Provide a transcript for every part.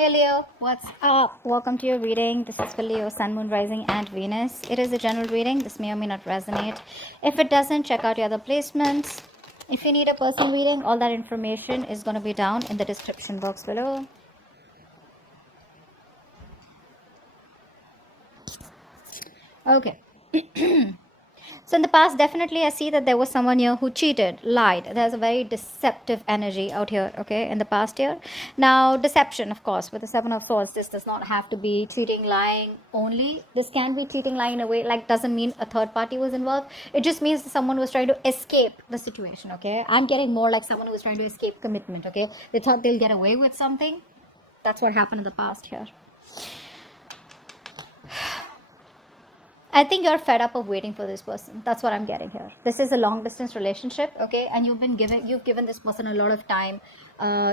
Hey Leo, what's up? Welcome to your reading. This is for Leo, Sun, Moon, Rising, and Venus. It is a general reading. This may or may not resonate. If it doesn't, check out your other placements. If you need a personal reading, all that information is going to be down in the description box below. Okay. So in the past, definitely I see that there was someone here who cheated, lied. There's a very deceptive energy out here, okay, in the past year. Now, deception, of course, with the Seven of Swords, this does not have to be cheating, lying only. This can be cheating, lying in a way, like doesn't mean a third party was involved. It just means someone was trying to escape the situation, okay. I'm getting more like someone who was trying to escape commitment, okay. They thought they'll get away with something. That's what happened in the past here. I think you're fed up of waiting for this person. That's what I'm getting here. This is a long distance relationship, okay? And you've given this person a lot of time.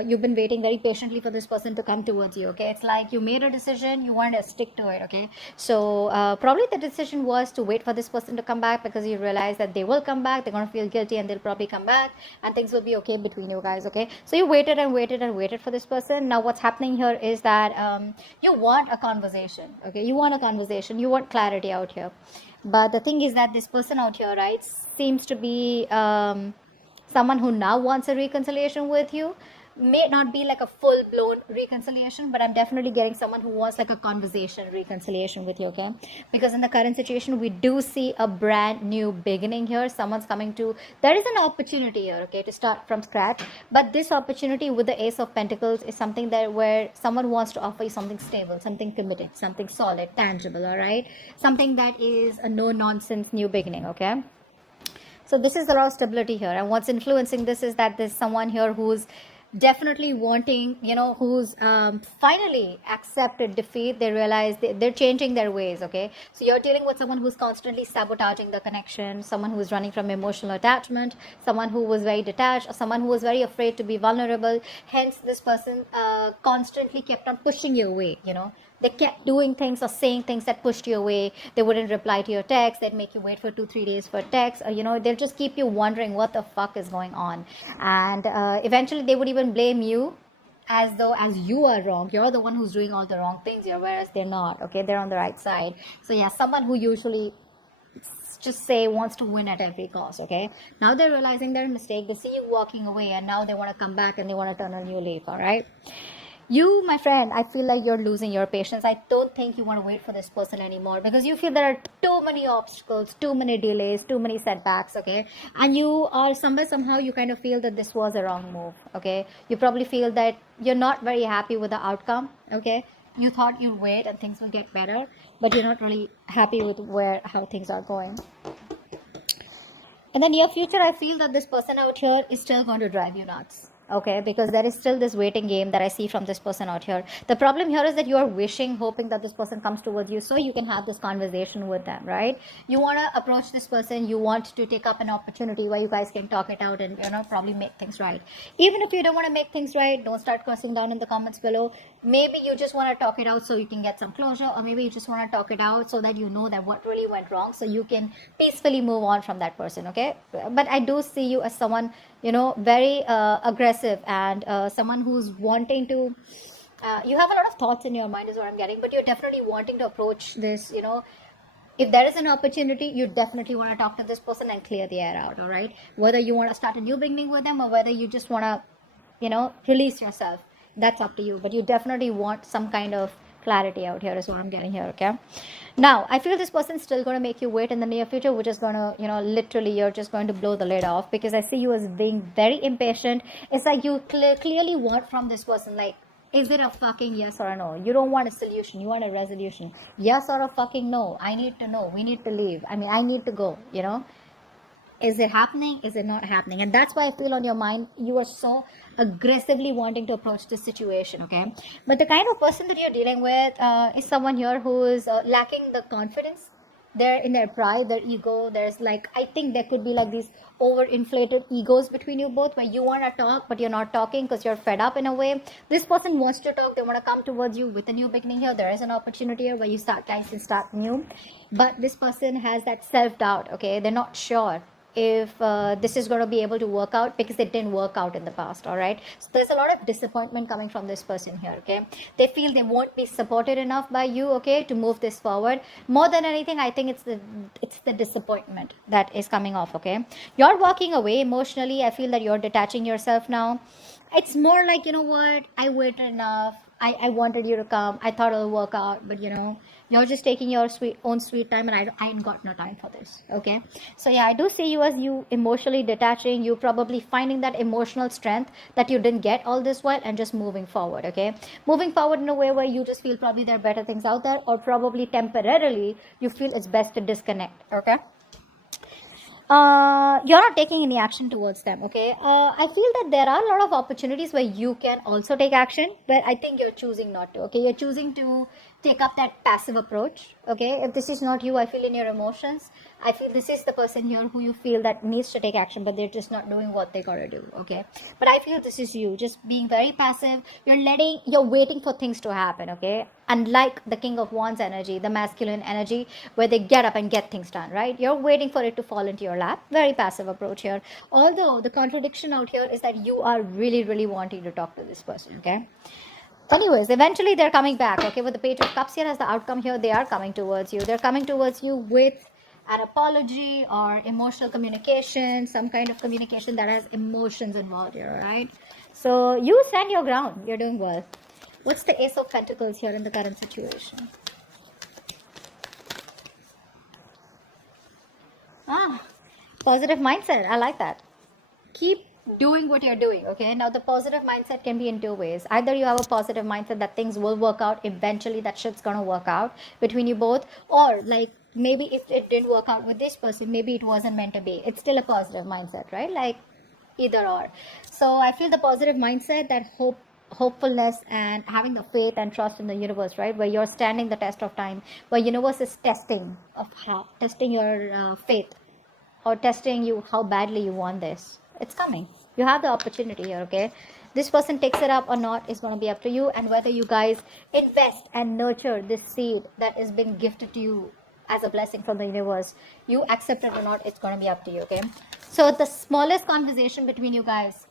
You've been waiting very patiently for this person to come towards you, okay? It's like you made a decision, you wanted to stick to it, okay? So probably the decision was to wait for this person to come back because you realize that they will come back. They're going to feel guilty and they'll probably come back and things will be okay between you guys, okay? So you waited and waited and waited for this person. Now what's happening here is that you want a conversation, okay? You want a conversation. You want clarity out here. But the thing is that this person out here, right, seems to be someone who now wants a reconciliation with you. May not be like a full-blown reconciliation, but I'm definitely getting someone who wants like a conversation reconciliation with you, okay? Because in the current situation, we do see a brand new beginning here. Someone's coming to, there is an opportunity here, okay, to start from scratch. But this opportunity with the Ace of Pentacles is something that where someone wants to offer you something stable, something committed, something solid, tangible, all right? Something that is a no-nonsense new beginning, okay? So this is the raw stability here. And what's influencing this is that there's someone here who's definitely wanting, who's finally accepted defeat. They realize they're changing their ways, okay? So you're dealing with someone who's constantly sabotaging the connection, someone who's running from emotional attachment, someone who was very detached, or someone who was very afraid to be vulnerable. Hence, this person constantly kept on pushing you away, They kept doing things or saying things that pushed you away. They wouldn't reply to your text. They'd make you wait for 2-3 days for text. Or, they'll just keep you wondering what the fuck is going on. And eventually they would even blame you as though as you are wrong. You're the one who's doing all the wrong things. Whereas they're not, okay? They're on the right side. So yeah, someone who usually just say wants to win at every cost, okay? Now they're realizing their mistake. They see you walking away and now they want to come back and they want to turn a new leaf, all right? You, my friend, I feel like you're losing your patience. I don't think you want to wait for this person anymore because you feel there are too many obstacles, too many delays, too many setbacks, okay? And you are somehow you kind of feel that this was a wrong move, okay? You probably feel that you're not very happy with the outcome, okay? You thought you'd wait and things will get better, but you're not really happy with how things are going. In the near future, I feel that this person out here is still going to drive you nuts. Okay, because there is still this waiting game that I see from this person out here. The problem here is that you are hoping that this person comes towards you so you can have this conversation with them, right? You want to approach this person. You want to take up an opportunity where you guys can talk it out and, probably make things right. Even if you don't want to make things right, don't start cursing down in the comments below. Maybe you just want to talk it out so you can get some closure, or maybe you just want to talk it out so that you know that what really went wrong so you can peacefully move on from that person, okay? But I do see you as someone, very aggressive and someone who's wanting to, you have a lot of thoughts in your mind is what I'm getting, but you're definitely wanting to approach this, if there is an opportunity, you definitely want to talk to this person and clear the air out, all right? Whether you want to start a new beginning with them or whether you just want to, release yourself, that's up to you. But you definitely want some kind of clarity out here is what I'm getting here, okay? Now, I feel this person's still going to make you wait in the near future, which is going to, literally, you're just going to blow the lid off because I see you as being very impatient. It's like you clearly want from this person, like, is it a fucking yes or a no? You don't want a solution. You want a resolution. Yes or a fucking no. I need to know. We need to leave. I need to go, Is it happening? Is it not happening? And that's why I feel on your mind, you are so aggressively wanting to approach this situation, okay? But the kind of person that you're dealing with is someone here who is lacking the confidence. They're in their pride, their ego. There's like, I think there could be like these overinflated egos between you both where you want to talk, but you're not talking because you're fed up in a way. This person wants to talk. They want to come towards you with a new beginning here. There is an opportunity here where you guys can start new. But this person has that self-doubt, okay? They're not sure if this is going to be able to work out, because it didn't work out in the past. All right, so there's a lot of disappointment coming from this person here. Okay, they feel they won't be supported enough by you, okay, to move this forward. More than anything, I think it's the disappointment that is coming off. Okay, you're walking away emotionally. I feel that you're detaching yourself now. It's more like, you know what, I waited enough. I wanted you to come. I thought it'll work out, but you're just taking your own sweet time, and I ain't got no time for this. Okay, so yeah, I do see you as you emotionally detaching. You probably finding that emotional strength that you didn't get all this while, and just moving forward. Okay, moving forward in a way where you just feel probably there are better things out there, or probably temporarily you feel it's best to disconnect. Okay, you're not taking any action towards them. Okay, I feel that there are a lot of opportunities where you can also take action, but I think you're choosing not to. Okay, you're choosing to take up that passive approach. Okay, if this is not you, I feel in your emotions, I feel this is the person here who you feel that needs to take action, but they're just not doing what they gotta do. Okay, but I feel this is you just being very passive. You're waiting for things to happen. Okay, unlike the King of Wands energy, the masculine energy, where they get up and get things done, right? You're waiting for it to fall into your lap. Very passive approach here. Although the contradiction out here is that you are really, really wanting to talk to this person. Okay, anyways, eventually they're coming back. Okay, with the Page of Cups here as the outcome here, they are coming towards you. They're coming towards you with an apology or emotional communication, some kind of communication that has emotions involved here, right? So you stand your ground. You're doing well. What's the Ace of Pentacles here in the current situation? Positive mindset. I like that. Keep doing what you're doing. Okay, now the positive mindset can be in two ways. Either you have a positive mindset that things will work out eventually, that shit's gonna work out between you both, or like maybe if it didn't work out with this person, maybe it wasn't meant to be. It's still a positive mindset, right? Like either or. So I feel the positive mindset, that hopefulness and having the faith and trust in the universe, right, where you're standing the test of time, where universe is testing your faith, or testing you how badly you want this. It's coming. You have the opportunity here. Okay, this person takes it up or not is going to be up to you, and whether you guys invest and nurture this seed that is being gifted to you as a blessing from the universe, you accept it or not, it's going to be up to you. Okay, so the smallest conversation between you guys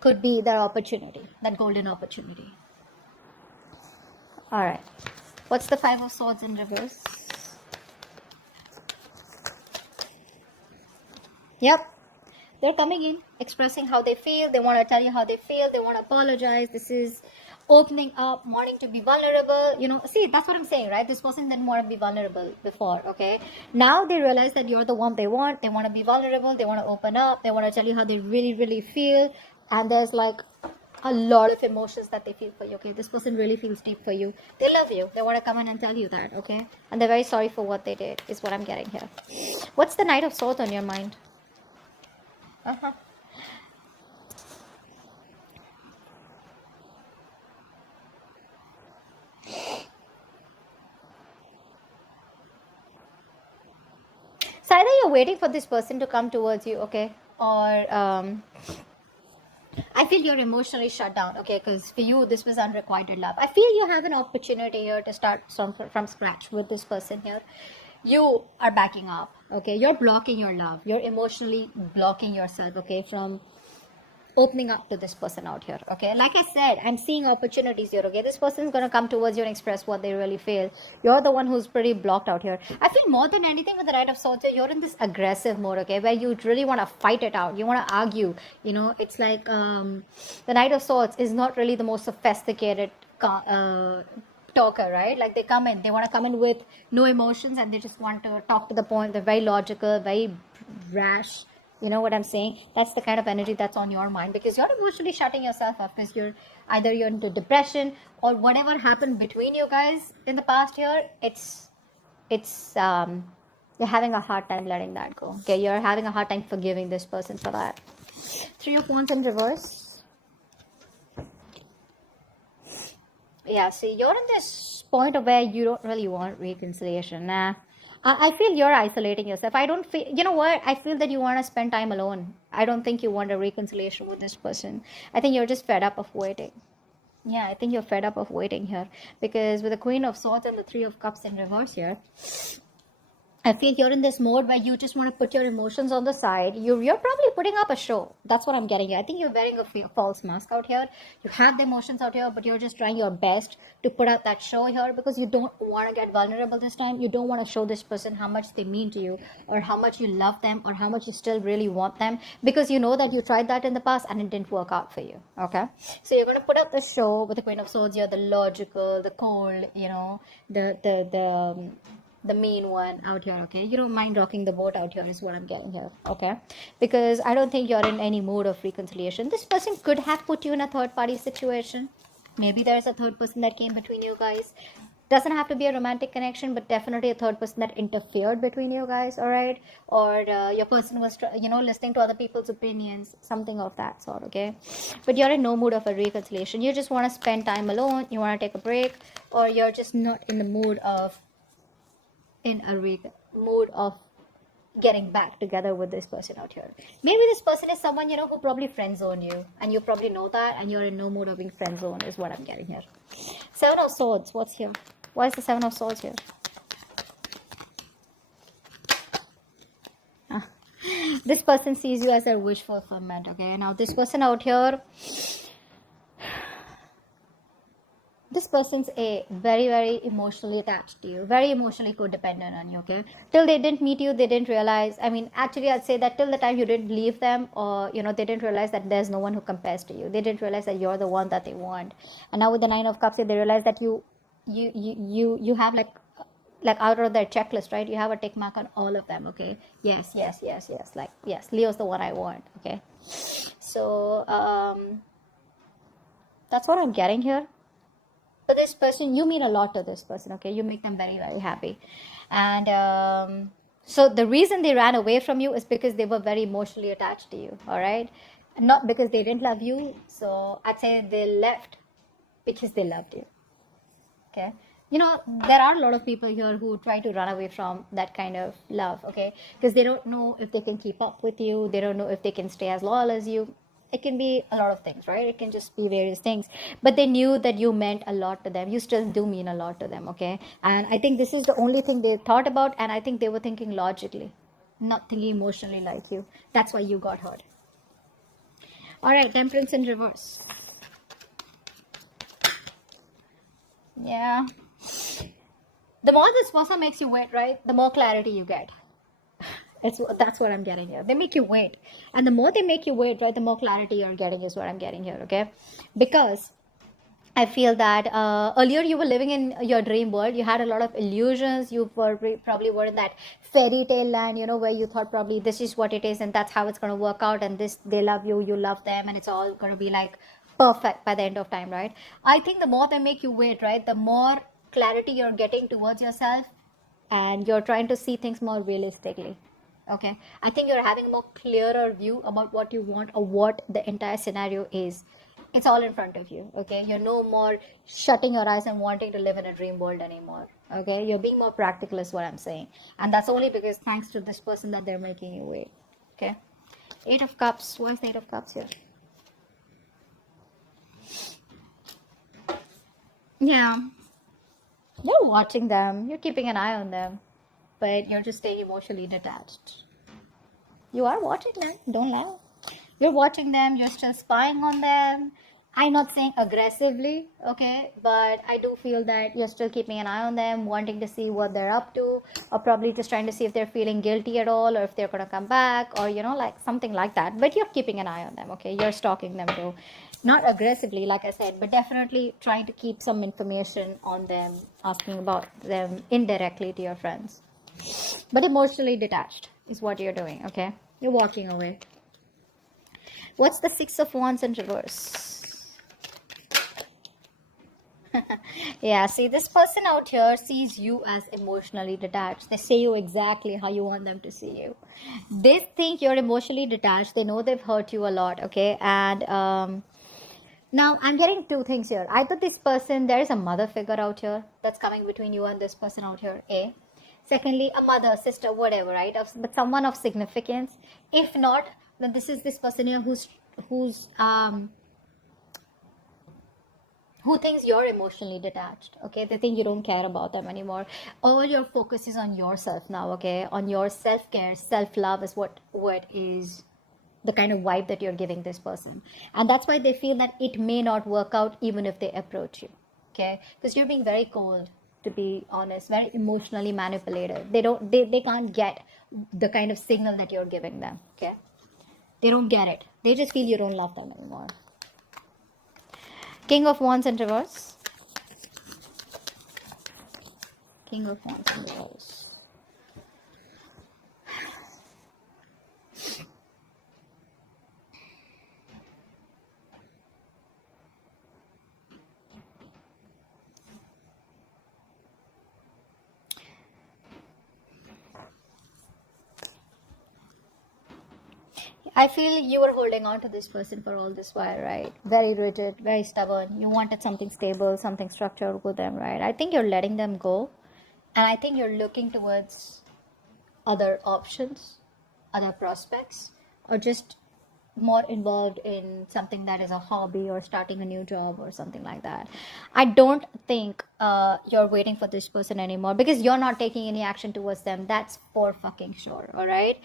could be that opportunity, that golden opportunity. All right, what's the Five of Swords in reverse? Yep, they're coming in, expressing how they feel. They want to tell you how they feel. They want to apologize. This is opening up, wanting to be vulnerable. See, that's what I'm saying, right? This person didn't want to be vulnerable before. Okay, now they realize that you're the one they want. They want to be vulnerable. They want to open up. They want to tell you how they really, really feel. And there's like a lot of emotions that they feel for you. Okay, this person really feels deep for you. They love you. They want to come in and tell you that. Okay, and they're very sorry for what they did, is what I'm getting here. What's the Knight of Swords on your mind? So either you're waiting for this person to come towards you, okay, or I feel you're emotionally shut down, okay, because for you this was unrequited love. I feel you have an opportunity here to start from scratch with this person here. You are backing up, okay, you're blocking your love, you're emotionally blocking yourself, okay, from opening up to this person out here. Okay, like I said, I'm seeing opportunities here. Okay, this person is going to come towards you and express what they really feel. You're the one who's pretty blocked out here. I feel more than anything with the Knight of Swords, you're in this aggressive mode, okay, where you really want to fight it out, you want to argue. It's like the Knight of Swords is not really the most sophisticated talker, right? Like they want to come in with no emotions, and they just want to talk to the point. They're very logical, very rash. You know what I'm saying? That's the kind of energy that's on your mind, because you're emotionally shutting yourself up, because you're into depression, or whatever happened between you guys in the past year. You're having a hard time letting that go. Okay, you're having a hard time forgiving this person for that. Three of Wands in reverse. Yeah, see, you're in this point of where you don't really want reconciliation. Nah. I feel you're isolating yourself. I don't feel, you know what? I feel that you want to spend time alone. I don't think you want a reconciliation with this person. I think you're just fed up of waiting. Yeah, I think you're fed up of waiting here. Because with the Queen of Swords and the Three of Cups in reverse here, I feel you're in this mode where you just want to put your emotions on the side. You're probably putting up a show. That's what I'm getting here. I think you're wearing a false mask out here. You have the emotions out here, but you're just trying your best to put out that show here because you don't want to get vulnerable this time. You don't want to show this person how much they mean to you, or how much you love them, or how much you still really want them, because you know that you tried that in the past and it didn't work out for you. Okay, so you're going to put up the show with the Queen of Swords here, the logical, the cold, the mean one out here. Okay, you don't mind rocking the boat out here is what I'm getting here. Okay, because I don't think you're in any mood of reconciliation. This person could have put you in a third party situation. Maybe there's a third person that came between you guys. Doesn't have to be a romantic connection, but definitely a third person that interfered between you guys. All right, or your person was listening to other people's opinions, something of that sort. Okay, but you're in no mood of a reconciliation. You just want to spend time alone, you want to take a break, or you're just not in the mood of getting back together with this person out here. Maybe this person is someone who probably friend zone you, and you probably know that, and you're in no mood of being friend zoned is what I'm getting here. Seven of Swords, what's here? Why is the Seven of Swords here? This person sees you as a wish fulfillment. Okay, now this person out here, this person's very emotionally attached to you, very emotionally codependent on you. Okay, till they didn't meet you, they didn't realize, actually I'd say that till the time you didn't leave them, or they didn't realize that there's no one who compares to you. They didn't realize that you're the one that they want. And now with the Nine of Cups, they realize that you have like out of their checklist, right? You have a tick mark on all of them. Okay, yes, like yes, Leo's the one I want. Okay, so that's what I'm getting here. But this person, you mean a lot to this person. Okay, you make them very happy. And so the reason they ran away from you is because they were very emotionally attached to you. All right, not because they didn't love you. So I'd say they left because they loved you. Okay, there are a lot of people here who try to run away from that kind of love. Okay, because they don't know if they can keep up with you, they don't know if they can stay as loyal as you. It can be a lot of things, right? It can just be various things, but they knew that you meant a lot to them. You still do mean a lot to them. Okay, and I think this is the only thing they thought about, and I think they were thinking logically, not thinking emotionally like you. That's why you got hurt. All right, Temperance in reverse. Yeah, the more this person makes you wait, right, the more clarity you get. That's what I'm getting here. They make you wait, and the more they make you wait, right, the more clarity you're getting is what I'm getting here. Okay, because I feel that earlier you were living in your dream world. You had a lot of illusions. You probably were in that fairy tale land, where you thought probably this is what it is, and that's how it's going to work out, and this, they love you, you love them, and it's all going to be like perfect by the end of time, right? I think the more they make you wait, right, the more clarity you're getting towards yourself, and you're trying to see things more realistically. Okay, I think you're having a more clearer view about what you want, or what the entire scenario is. It's all in front of you. Okay, you're no more shutting your eyes and wanting to live in a dream world anymore. Okay, you're being more practical is what I'm saying, and that's only because thanks to this person that they're making you wait. Okay, Eight of Cups. Why is the Eight of Cups here? Yeah, you're watching them, you're keeping an eye on them, but you're just staying emotionally detached. You are watching them, don't lie. You're watching them, you're still spying on them. I'm not saying aggressively, okay, but I do feel that you're still keeping an eye on them, wanting to see what they're up to, or probably just trying to see if they're feeling guilty at all, or if they're going to come back, or like something like that. But you're keeping an eye on them. Okay, you're stalking them too, not aggressively like I said, but definitely trying to keep some information on them, asking about them indirectly to your friends, but emotionally detached is what you're doing. Okay, you're walking away. What's the Six of Wands in reverse? Yeah, see, this person out here sees you as emotionally detached. They say you exactly how you want them to see you. They think you're emotionally detached. They know they've hurt you a lot. Okay, and now I'm getting two things here. Either this person, there is a mother figure out here that's coming between you and this person out here. A. Secondly, a mother, sister, whatever, right? But someone of significance. If not, then this is this person here who's who thinks you're emotionally detached. Okay, they think you don't care about them anymore. All your focus is on yourself now. Okay, on your self-care, self-love is what is the kind of vibe that you're giving this person, and that's why they feel that it may not work out even if they approach you. Okay, because you're being very cold, to be honest, very emotionally manipulated. They can't get the kind of signal that you're giving them. Okay, they don't get it. They just feel you don't love them anymore. King of Wands in reverse. King of Wands in reverse. I feel you were holding on to this person for all this while, right? Very rigid, very stubborn. You wanted something stable, something structured with them, right? I think you're letting them go. And I think you're looking towards other options, other prospects, or just more involved in something that is a hobby or starting a new job or something like that. I don't think you're waiting for this person anymore because you're not taking any action towards them. That's for fucking sure, all right?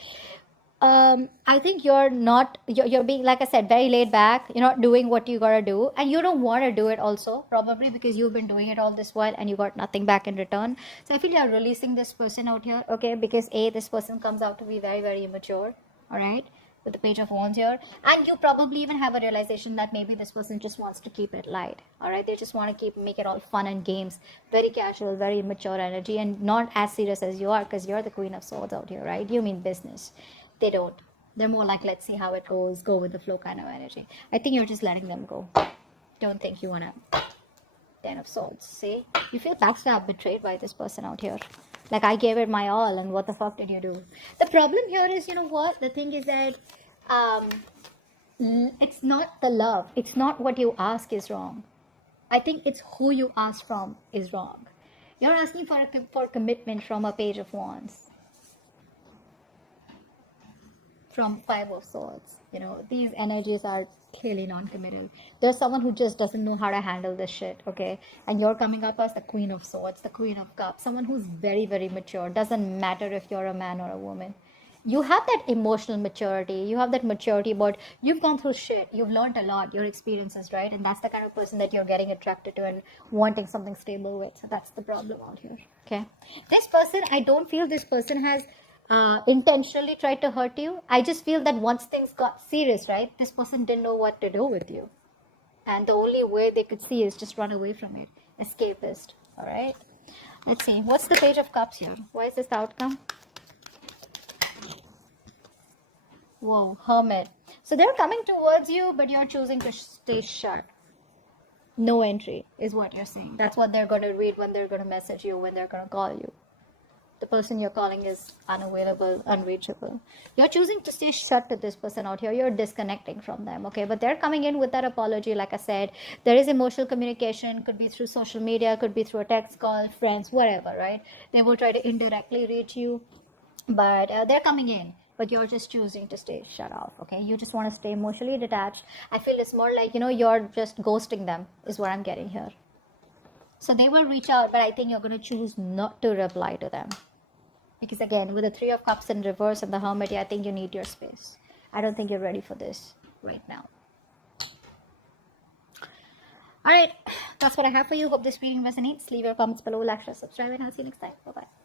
I think you're being, like I said, very laid back. You're not doing what you gotta do, and you don't want to do it also, probably because you've been doing it all this while and you got nothing back in return. So I feel you're releasing this person out here, okay? Because this person comes out to be very, very immature, all right? With the Page of Wands here, and you probably even have a realization that maybe this person just wants to keep it light, all right? They just want to make it all fun and games, very casual, very immature energy, and not as serious as you are, because you're the Queen of Swords out here, right? You mean business. They don't. They're more like, let's see how it goes, go with the flow kind of energy. I think you're just letting them go. Don't think you want to. Ten of Swords. See? You feel backstabbed, betrayed by this person out here. Like, I gave it my all, and what the fuck did you do? The problem here is, you know what? The thing is that it's not the love. It's not what you ask is wrong. I think it's who you ask from is wrong. You're asking for commitment from a Page of Wands. From Five of Swords. You know, these energies are clearly non-committal. There's someone who just doesn't know how to handle this shit, okay? And you're coming up as the Queen of Swords, the Queen of Cups, someone who's very, very mature. Doesn't matter if you're a man or a woman. You have that emotional maturity. You have that maturity about you've gone through shit. You've learned a lot, your experiences, right? And that's the kind of person that you're getting attracted to and wanting something stable with. So that's the problem out here, okay? This person, I don't feel this person has intentionally tried to hurt you. I just feel that once things got serious, right, this person didn't know what to do with you, and the only way they could see is just run away from it. Escapist. All right, let's see what's the Page of Cups here. Why is this the outcome? Whoa, Hermit. So they're coming towards you, but you're choosing to stay shut. No entry is what you're saying. That's what they're going to read when they're going to message you, when they're going to call you. The person you're calling is unavailable, unreachable. You're choosing to stay shut to this person out here. You're disconnecting from them, okay? But they're coming in with that apology. Like I said, there is emotional communication. Could be through social media, could be through a text call, friends, whatever, right? They will try to indirectly reach you, but they're coming in. But you're just choosing to stay shut off, okay? You just want to stay emotionally detached. I feel it's more like, you know, you're just ghosting them is what I'm getting here. So they will reach out, but I think you're going to choose not to reply to them. Because again, with the Three of Cups in reverse and the Hermit, I think you need your space. I don't think you're ready for this right now. All right, that's what I have for you. Hope this reading resonates. Leave your comments below, like, share, subscribe, and I'll see you next time. Bye-bye.